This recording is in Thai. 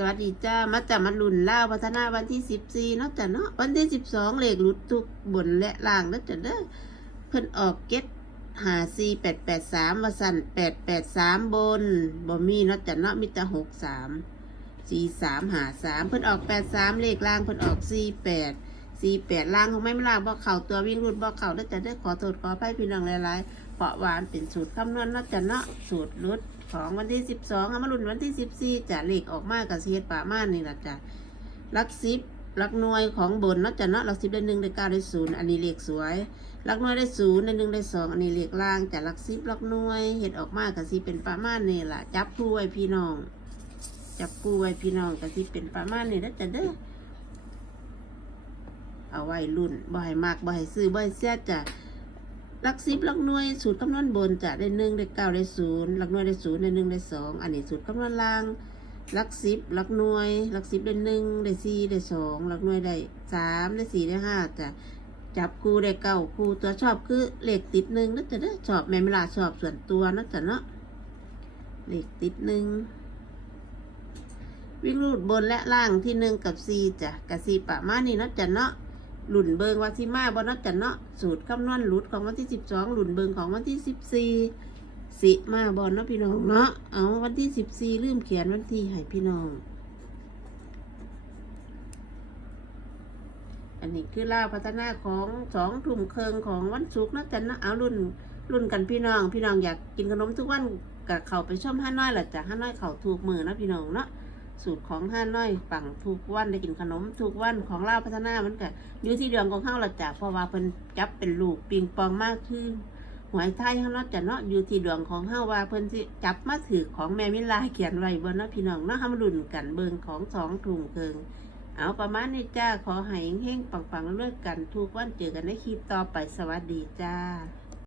สวัสดีจ้า มาจากมาลุ่นล่าพัฒนาวันที่สิบสี่เนาะจ้ะเนาะวันที่สิบสองเลขหลุดทุกบนและล่างนอกจ้ะเด้อเพิ่นออกเก็ตหาสี่แปดแปดสามวสันแปดแปดสามบนบ่มีเนาะจ้ะเนาะมีแต่หกสามสี่สามหาสามเพิ่นออกแปดสามเลขล่างเพิ่นออกสี่แปด สี่แปดล่างของไม่ไม่ล่างบ่เข่าตัววิ่งรุดบ่เข่าเนาะจ้ะเด้ขอโทษขออภัยพี่น้องหลายๆเพราะวานเป็นสูตรคำนวณนาะจ้ะเนาะสูตรรุดของวันที่สิบสองมารุ่นวันที่สิบสี่จะเลขออกมากับเสียดป่าม่านนี่แหละจ้ะลักซิบลักหน่วยของบนนาะจ้ะเนาะลักซิบได้หนึ่งได้เก้าได้ศูนย์อันนี้เลขสวยลักนวยได้ศูนย์ได้หนึ่งได้สองอันนี้เลขล่างจะลักซิบลักนวยเห็ดออกมากับสีเป็นป่าม่านนี่แหละจับคู่ไว้พี่น้อง จับคู่ไว้พี่น้องกับสีเป็นป่าม่านนี่แล้วจะเด้อ เอาไว้รุ่นบ่ให้มากบ่ให้ซื้อบ่ให้เสียจ้ะลักสิบลักหน่วยสูตรคำนวณบนจะได้หนึ่งได้เก้าได้ศูนย์ลักหน่วยได้ศูนย์ได้หนึ่งได้สองอันนี้สูตรคำนวณล่างลักสิบลักหน่วยลักสิบได้หนึ่งได้สี่ได้สองลักหน่วยได้สามได้สี่ได้ห้าจะจับคู่ได้เก้าคู่ตัวชอบคือเลขติดหนึ่งนั่นจะได้ชอบแม่เวลาชอบส่วนตัวนั่นจะเนาะเลขติดหนึ่งวิ่งรูดบนและล่างที่หนึ่งกับสี่จ้ะกับสี่ปะมานี่เนาะจ้ะเนาะ หลุ่นเบิงว่าที่มาบนนัดจันเนาะสูตรคำนวณหลุดของวันที่สิบสองหลุ่นเบิงของวันที่สิบสี่สิมาบอลเนาะพี่น้องเนาะเอาวันที่สิบสี่ลืมเขียนวันที่ให้พี่น้อง อันนี้คือล่าพัฒนาของสองทุ่มเคิงของวันศุกร์นาะจันเนาะเอารุ่นรุ่นกันพี่น้อง พี่น้องอยากกินขนมทุกวันกับเขาไปชมห้าน้อยหละจ้ะห้าน้อยเขาถูกมือนะพี่น้องเนาะ สูตรของห้าน้อยปังทุกวันได้กินขนมทุกวันของลาวพัฒนามันก็อยู่ที่ดวงของเฮาละจ้ะเพราะว่าเพิ่นจับเป็นลูกปิงปองมากคือหวยไทยเฮาเนาะจะเนาะอยู่ที่ดวงของเฮาว่าเพิ่นสิจับมาถือของแม่มิลาเขียนไว้บ่เนาะพี่น้องเนาะเฮามาลุ้นกันเบิงของสองถุงเคิงเอาประมาณนี้จ้าขอให้เฮงๆปังๆเรื่อยกันทุกวันเจอกันในคลิปต่อไปสวัสดีจ้า